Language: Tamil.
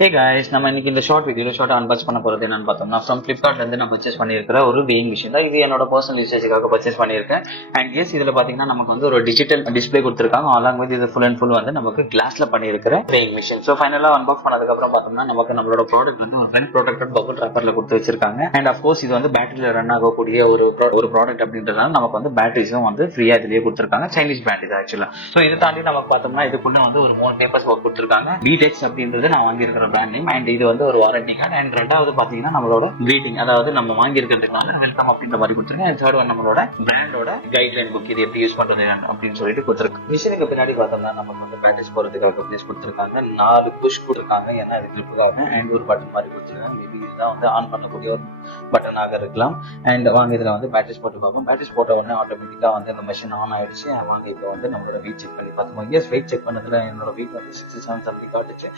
ஹே guys, நம்ம இன்னைக்கு இந்த ஷார்ட் அன்பாக்ஸ் பண்ண போறது என்னன்னு பார்த்தோம்னா ஃப்ரம் ஃபிளிப்கார்ட்ல இருந்து நான் பர்ச்சேஸ் பண்ணியிருக்கிற ஒரு வெயிங் மிஷின் தான். இது என்னோட பர்சனல் யூசேஜுக்காக பர்ச்சேஸ் பண்ணியிருக்கேன். அண்ட் எஸ் இதுல பாத்தீங்கன்னா நமக்கு வந்து ஒரு டிஜிட்டல் டிஸ்பிளே கொடுத்துருக்காங்க. அலாங் வித் இது ஃபுல் அண்ட் ஃபுல் வந்து நமக்கு கிளாஸ்ல பண்ணியிருக்கிற வெயிங் மிஷின். ஸோ ஃபைனலா அன்பாக்ஸ் பண்ணதுக்கு அப்புறம் பார்த்தோம்னா நமக்கு நம்மளோட ப்ராடக்ட் வந்து ஒரு வெல் ப்ரொடெக்டட் பபுள் ராப்பர்ல கொடுத்து வச்சிருக்காங்க. அண்ட் அஃப்கோர்ஸ் இது வந்து பேட்டரியில ரன் ஆகக்கூடிய ஒரு ப்ராடக்ட் அப்படின்றதுனால நமக்கு வந்து பேட்டரிஸும் வந்து ஃப்ரீயா இதுலயே கொடுத்துருக்காங்க. சைனீஸ் பேட்டரி தான் ஆக்சுவலா. ஸோ இதை தாண்டி நமக்கு பார்த்தோம்னா இதுக்குள்ள வந்து ஒரு 3 பேப்பர்ஸ் ஒர்க் கொடுத்துருக்காங்க. பிடெக்ஸ் அப்படின்றது நான் வாங்கியிருக்கிற பிராண்ட் நேம். அண்ட் இது வந்து ஒரு வாரண்டி கார்டு. அண்ட் ரெண்டாவது பாத்தீங்கன்னா நம்மளோட கிரீட்டிங், அதாவது நம்ம வாங்கி இருக்கிறதுனால வெல்கம் அப்படின்ற மாதிரி கொடுத்துருங்க. அண்ட் தேர்ட் ஒன் நம்மளோட பிராண்டோட கைட்லைன் புக், இது எப்படி யூஸ் பண்றது அப்படின்னு சொல்லிட்டு கொடுத்துருக்கு. மிஷினுக்கு பின்னாடி பார்த்தோம்னா நமக்கு வந்து பேட்டரிஸ் போறதுக்காக பிளேஸ் கொடுத்துருக்காங்க. 4 புஷ் கொடுத்துருக்காங்க, ஏன்னா இது கிளிப்புக்காக. அண்ட் ஒரு பட்டன் மாதிரி கொடுத்துருக்காங்க. மேபி இதுதான் வந்து ஆன் பண்ணக்கூடிய ஒரு பட்டனாக இருக்கலாம். அண்ட் வாங்க இதுல வந்து பேட்டரிஸ் போட்டு பார்ப்போம். பேட்டரிஸ் போட்ட உடனே ஆட்டோமேட்டிக்கா வந்து இந்த மிஷின் ஆன் ஆயிடுச்சு. வாங்க இப்போ வந்து நம்மளோட வெயிட் செக் பண்ணி பார்த்தோம். எஸ், வெயிட் செக் பண்ணதுல என்னோட வெயிட் வந்து 67 காட்டுச்சு.